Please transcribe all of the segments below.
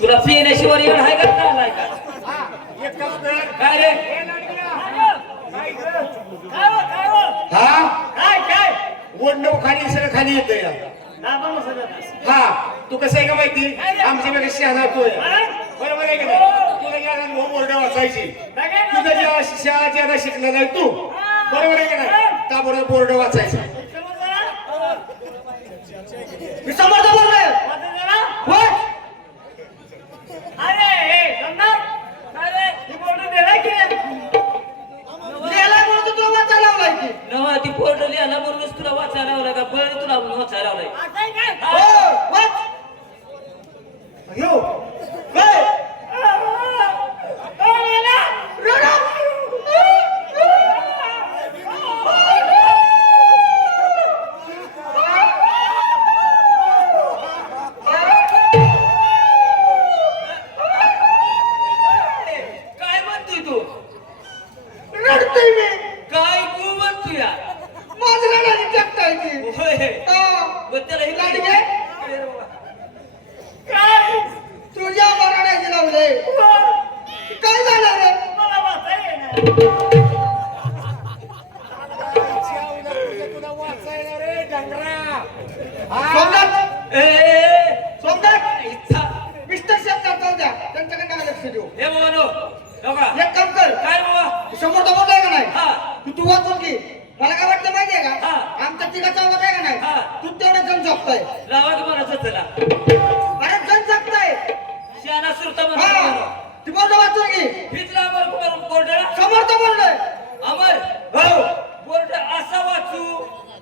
तुला पिण्याशिवाय येण आहे का नाही का? काय रे? हा काय वडणं खाली सगळं खाली येतंय हा तू कसं आहे का माहिती आमच्या वेळेस शहरात तू बरोबर आहे का नाही तुला ज्यादा बोर्ड वाचायची तुझं जेव्हा शाळा ज्यादा शिकला नाही तू बरोबर आहे का नाही त्याबरोबर बोर्ड वाचायचा मी समर्थ बोलतोय नवा ती पोर्ट लिहायला म्हणूनच तुला वाचायला लावला का बरं तुला वाचायला लावलाय काय म्हणतोय तू? रडतोय मी काय तू म्हणतोय या? माझं रडायला टाकताय की होय बरं त्याला हे गाडी काय घे. काय तुझ्या रडायचे लावले काय झालं रे सोमनाथ सोमनाथ मिस्टर शब्दात जाऊ द्या त्यांच्याकडे नका लक्ष देऊ हे बाबा नो हो का? एक काम कर काय बाबा? समोर समोर आहे का नाही हा तू वाचून की मला काय वाटतं माहितीये का हा. आमच्या तिघाचा आवाज आहे का नाही हा. तू तेवढं जण जपताय लावा की मला चला अरे जण जपताय शाना सुरता हा म्हणतो ती बोलतो वाचून की फिरला अमर कुमार बोर्डला समोर तर बोललोय अमर हो बोर्ड असा वाचू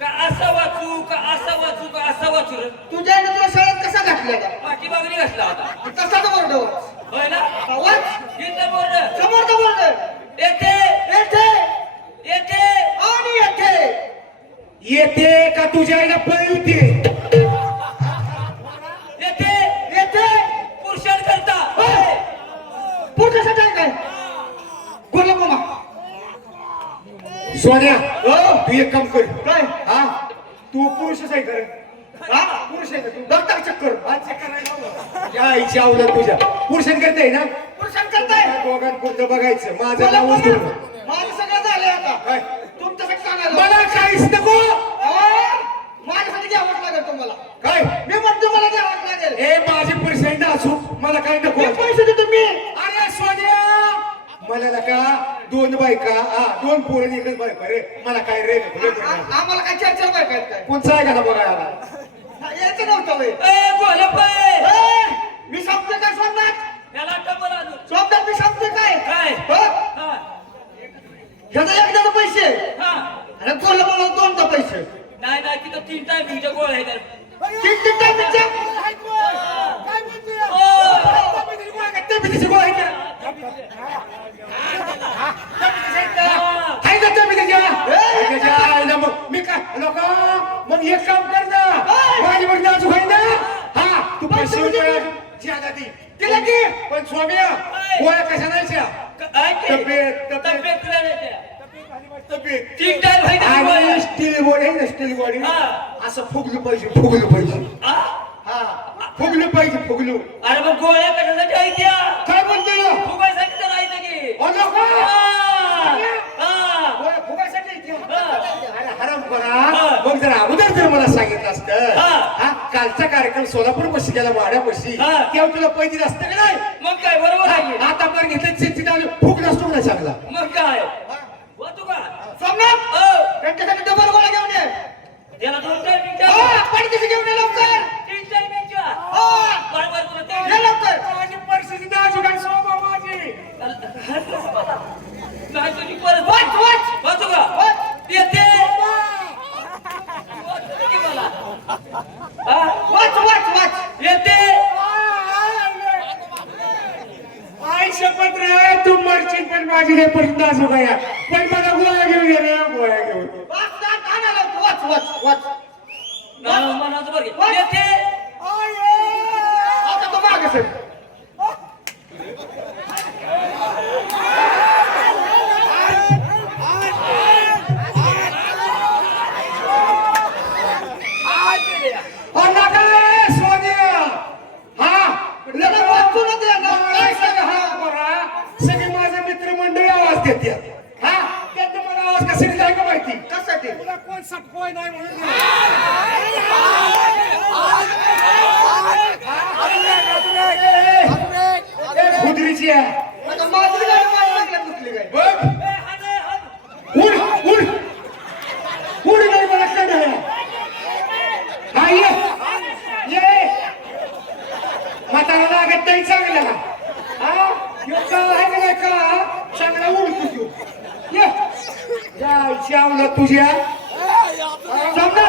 का असा वाचू का असा वाचू का असा वाचू रे? तुझ्या आईने तुला शाळेत कसा घातलेला पाठीमागणी घातला होता कसा तर बोलतो वाच होय ना? वाच इथलं बोर्ड समोर तर बोललोय येते येथे येते आणि येथे येते का तुझ्या आईला पळवते येते येथे पुरुषांकरता पुढच्यासाठी आहे काय बोला मामा सोन्या तू एक काम कर काय हा तू पुरुषच आहे कर हा पुरुष आहे का तू बघता चक्कर हा चक्कर या आईची आवडत तुझ्या पुरुषां करताय ना पुरुषां करताय दोघांपुरतं बघायचं माझं नाव माझं सगळं झालंय आता काय तुमच्यासाठी सांगायला मला काहीच नको माझ्यासाठी घ्यावंच लागेल तुम्हाला काय मी म्हणतो मला घ्यावंच लागेल हे माझे पैसे ना असू मला काही नको पैसे देतो मी अरे सोन्या मला नका दोन बायका दोन पोरं एकच बायका रे मला काय रे आम्हाला काय चार चार बायका आहेत काय कोणचा आहे का बघा यायचं नव्हतं ए गोलप्पा मी सांगतो काय सोमनाथ त्याला डबल आणू सोमनाथ मी सांगतो काय काय हा ह्याचा एकदाचा पैसे हा आणि कोल्हा मला दोनदा पैसे नाही नाही तिथं 3 टायमिंगच्या गोळ्या आहेत तीन टायमिंगच्या काय मी काय लोक मग एक काम कर ना माझी बघ नाजूक आहे ना हा तू पैसे ज्यादा दे दिला की पण स्वाम्या गोळ्या कशा नाहीच्या तब्येत 3 टाइम आणि स्टील बॉडी आहे ना स्टील बॉडी असं फुगलं पाहिजे हा फुगलं पाहिजे फुगलं अरे मग गोळ्या कशासाठी आहेत त्या काय म्हणतोय फुगायसाठी तर आहेत की अरे हराम करा मग जर अगोदर जर मला सांगितलं असतं हा कालचा कार्यक्रम सोलापूर पशी गेला वाड्यापाशी तेव्हा तुला पैसे असतं का नाही मग काय बरोबर आहे आता पण घेतलं चिंचित आणि फुग नसतो ना चांगला मग काय होतो का सोमनाथ त्यांच्यासाठी डबल गोळा घेऊन ये त्याला 2 टायमिंगच्या पडकीची घेऊन ये लवकर 3 टायमिंगच्या बरोबर बोलते ये लवकर माझी परिस्थिती नाजूक आहे सोबा माझी नाही तुझी परत वाचू का येते वाच येते आई शपथ रे तू मरशील पण माझी नाही परिस्थिती नाजूक आहे पण मला गोळ्या घेऊन ये रे गोळ्या घेऊन वाच मनाचं बघ येते आता तो मागे सर सोनिया हा देतात हा त्यांचा मला आवाज कसा दिलाय का माहिती कशासाठी तुला कोण सटकोय नाही म्हणून कुत्रीची आहे आता माझी गाडी माझ्या लागल्या कुठली काय बघ उड उड उड नाही मला काय हा ये म्हातारा लागत नाही चांगला हा ह्यो का आहे का नाही का चांगला उडतो तू ये जायची आवला तुझ्या समजा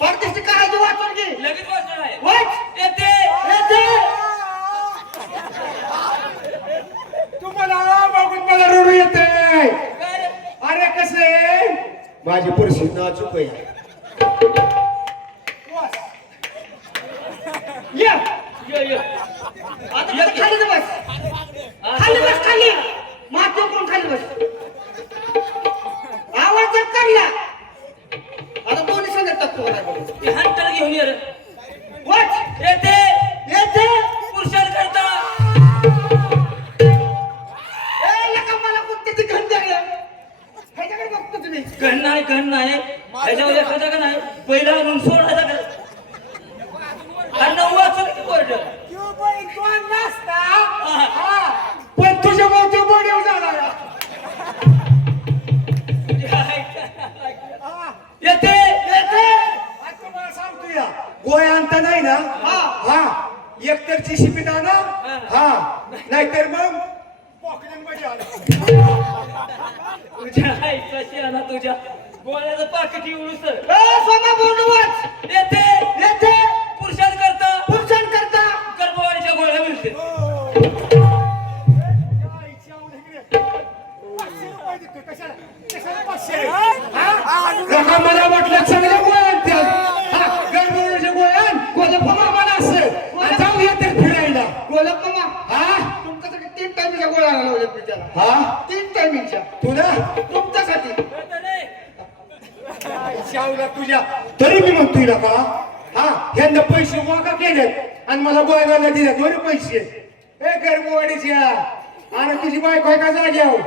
परदेशी करायची वाचून घे लगेच वाचणार आहे वाच येते येते तुम्हाला बघून मला रडू येते काय रे? अरे कसे माझी परिस्थिती नाजूक आहे ये ये ये आता कसं खाली बस खाली बस खाली माती कोण खाली बस आवाज जर काढला आता दोन्ही संगत टाकतो ते हंटर घेऊन ये रे वाच येते येते पुरुषांकरता ए लका मला कोणते ती घंट लागलं ह्याच्याकडे बघतो तुम्ही गण नाही ह्याच्यावर एखादा का नाही पहिला आणून सोडायचा का अन्न वाचून की बोर्ड पण तुझ्या भाऊ बोडीव झाला येते तुम्हाला सांगतो या गोय आणता नाही ना हा एकतर जीसीपी ना हा नाहीतर मग पॉकेटमध्ये आलं तुझ्या आईचा शेणा तुझ्या गोळ्याचं पाकिट एवढूस ए सोमा बोलू वाच येते येते पुरुषांकरता पुरुषांकरता गर्भवाडीच्या गोळ्या मिळते मला वाटलं चांगल्या गोळ्यात गडबडीच्या गोळ्यात गोलपमा मला असं जाऊया तर फिरायला गोलप्पा मा हा तुमच्यासाठी 3 टायमिंगच्या गोळ्या लावल्यात मी त्याला हा 3 टायमिंगच्या तुला तुमच्यासाठी शावला तुझ्या तरी मी म्हणतोय ना का हा ह्यांना पैसे वाका केलेत आणि मला गोळ्याला दिले दोन्ही पैसे ए गरबवाडीच्या आणि तुझी बायको आहे का जाग्यावर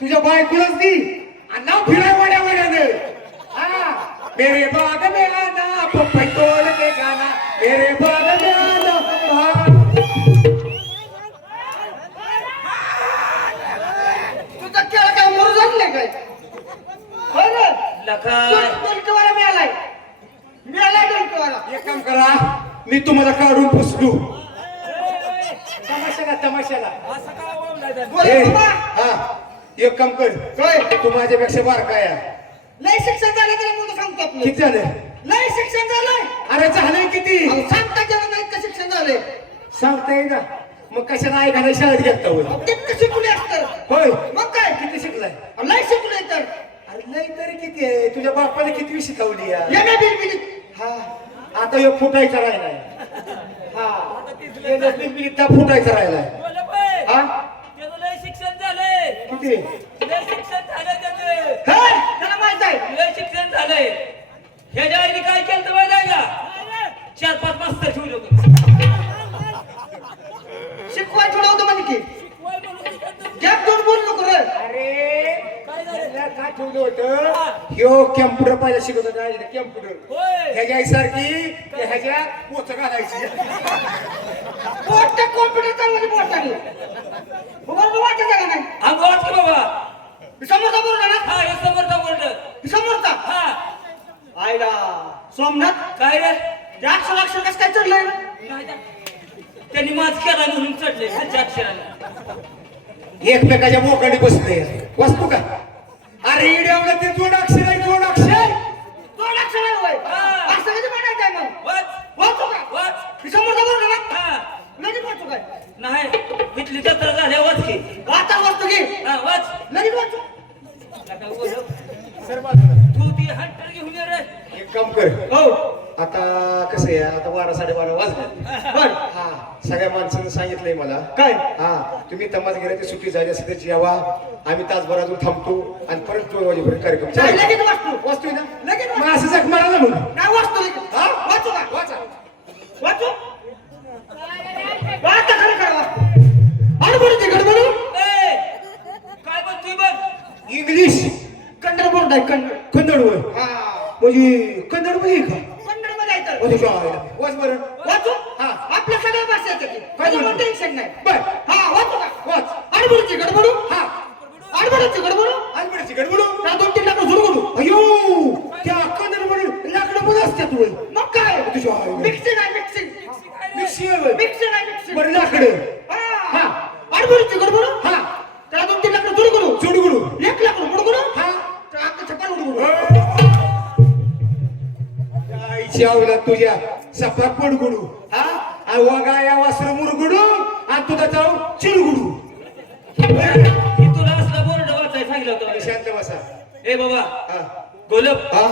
तुझ्या बायकोलाच दी आणि नाव फिराय वाड्या वाड्याने हा मेरे बाग में आना पप्पई तोड़ के गाना मेरे बाग में आना तुझा केळा काय मोर झाले काय होय रे लखाय डोलकेवाला मिळालाय डोलकेवाला एक काम करा मी तुम्हाला काढून पुसलू तमाशाला असं काय वावलाय त्यानं? गोलप्पा हा एक काम कर काय तू माझ्यापेक्षा बारका आहे लय शिक्षण झालं तरी म्हणून सांगतो आपलं किती झालं लय शिक्षण झालंय अरे झालंय किती अहो, सांगता जेव्हा नाही का शिक्षण झालंय सांगता येईल ना मग कशाला ऐकायला शाळेत घेता होय अहो, किती शिकले असतं होय मग काय किती शिकलाय अहो, लय शिकलोय तर अरे लय तरी किती आहे तुझ्या बापाने किती शिकवली यार? येण्या बिलबिलीत हा आता ह्यो फुटायचा राहिलाय हा येण्यात बिलबिलीत फुटायचा राहिलाय बोला बाई. हा त्याचं लय शिक्षण झालंय किती लय शिक्षण झालं त्याचं हे, त्याला माहित आहे लय शिक्षण झालंय ह्याच्या आईने काय केलं तर माहिती आहे का 4-5 मास्तर ठेवले होते शिकवाय थोडं होतं म्हणजे की शिकवाय म्हणून ती करतो. गॅप दोन बोल नको रे अरे काय झालं? त्याला काय ठेवलं होतं ह्यो कॅम्प्युटर पाहिजे शिकवत होता कॅम्प्युटर होय ह्याच्या सारखी ह्याच्या पोच घालायची पोट कॉम्प्युटर चालवायची पोट टाकली बरोबर वाटत का नाही अंग वाच की बाबा समोरचा बोलला ना हा हे समोरचा बोलत समोरचा हा आयला सोमनाथ काय रे ते अक्षर कसं काय चढलंय नाही ना. त्यांनी माज केला म्हणून चढले त्यांच्या अक्षराला एकमेकाच्या बोकांनी बसले वाचतो का अरे इड्यावला ते जोड अक्षर आहे जोड अक्षर दोन अक्षर आहे होय हा. असं कधी म्हणायचं आहे मग वाच वाचू का वाच समोरचा बोलला ना हा लगेच वाचू काय नाही इथली जत्रा झाल्या वाच की वाचा वाचतो की हा वाच लगेच वाचू नका बोलू. सर बाजूला. तू ती हंटर घेऊन ये रे एक काम कर हो आता कसं आहे आता 12-12:30 वाजले बर हा सगळ्या माणसांनी सांगितलंय मला काय हा तुम्ही तमास गेला ते सुट्टी झाली असेल तर जेवा आम्ही तासभर अजून थांबतो आणि परत 2 वाजेपर्यंत कार्यक्रम काय चालेल? लगेच वाचतो वाचतोय ना लगेच वाचतो. मग असं जग मला ना म्हणून नाही वाचतो लगेच हा? वाचू का वाचा वाचू वाचा खरं खरं वाचतो आणि बोलू ते गडबडू ए, काय म्हणतोय बघ म्हणजे कन्नडमध्ये आहे का? कन्नडमध्ये आहे तर. ओ तुझ्या आईला. वाच बरं. वाचू हा. आपल्या सगळ्या भाषा येते की काय त्याच्यामुळे म्हणतो? टेन्शन नाही बर. हा वाचू का वाच. आडबडूची गडबडू हा. आडबडूची गडबडू आलबडीची गडबडू. त्या 2-3 लाख झुरगुडू अयो त्या कन्नडमध्ये लाकडं पण असतात तुळे. मग काय तुझ्या आईला. मिक्सिंग आहे मिक्सिंग मिक्सी आहे बरं. मिक्सिंग आहे मिक्सिंग बरं लाकडं. हा आडबडूची गडबडू हा. त्याला 2-3 लाख झुरगुडू जोडगुडू. 1 लाख मुडगुडू हा. तर अख्खं छप्पन उडगुडू आईची आवला तुझ्या सफा पडगुडू. हा आणि वगाया वासर मुरगुडू आणि तुझा जाऊ चिरगुडू. ही तुला असला बोर्ड वाचायला सांगितलं होतं शांत बसा. ए बाबा हा. गोलब हा.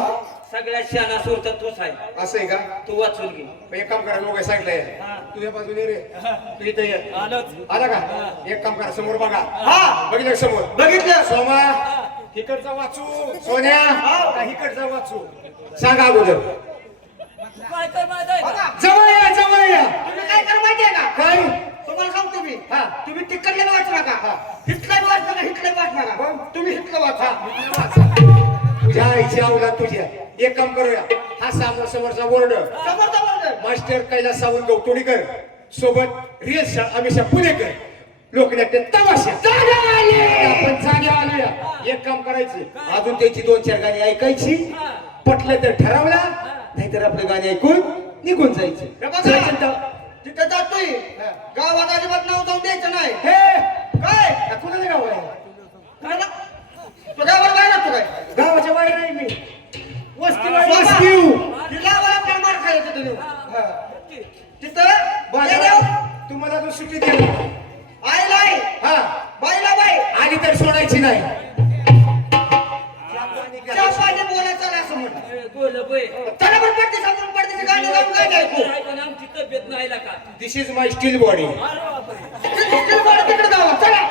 सगळ्यात शहाणा सुरता तूच आहे असं आहे का? तू वाचून घे एक काम करा लोक सांगितलंय हा. तुझ्या बाजूने रे तू इथे ये. आलोच आला का? एक काम करा समोर बघा. हा बघितलं का समोर? बघितलं सोमा इकडचा वाचू. सोन्या का इकडचा वाचू? सांगा अगोदर. काय कर माहित आहे का? जवळ या जवळ या. तुम्ही काय करा माहितीये का काय? तुम्हाला सांगतो मी हा. तुम्ही तिकडले वाच नका हा. हिटलर वाच नका हिटलर वाच नका तुम्ही हिटलर वाचा तुझ्या आईची आवला तुझ्या. एक काम करूया हा समोरचा बोर्ड समोरचा बोलतोय मास्टर कैलास सावंत गौतोडीकर सोबत रिअल अमिषा पुणेकर लोकनाट्य तमाशा आपण जागे आलोया. एक काम करायचं अजून त्याची 2-4 गाणी ऐकायची. पटलं तर ठरवला नाहीतर आपलं गाणी ऐकून निघून जायचं. हे बघा. जायचं तर. तिथे जातोय गावात अजिबात नाव जाऊन द्यायचं नाही हे काय कुणाचं गाव आहे? काय ना? तू गावाला काय राहतो काय गावाच्या बाहेर नाही मी वस्ती बाबा, वस्ती. तिला मला आपल्याला मार खायचं तिथे नेऊन. हा. तिथं ये देव, बाजारात तुम्हाला जो सुट्टी दिली आईला आई हा बाईला बाई आणि तर सोडायची नाही. चहा पाणी बोलायचं नाही असं म्हण ए, गोलब ए. चला बरं पडते समोरून पडते गाणी जाऊन काय ऐकू काय पण आमची तब्येत नाही का दिस इज माय स्टील बॉडी. अरे बापरे. तिकडे जावा चला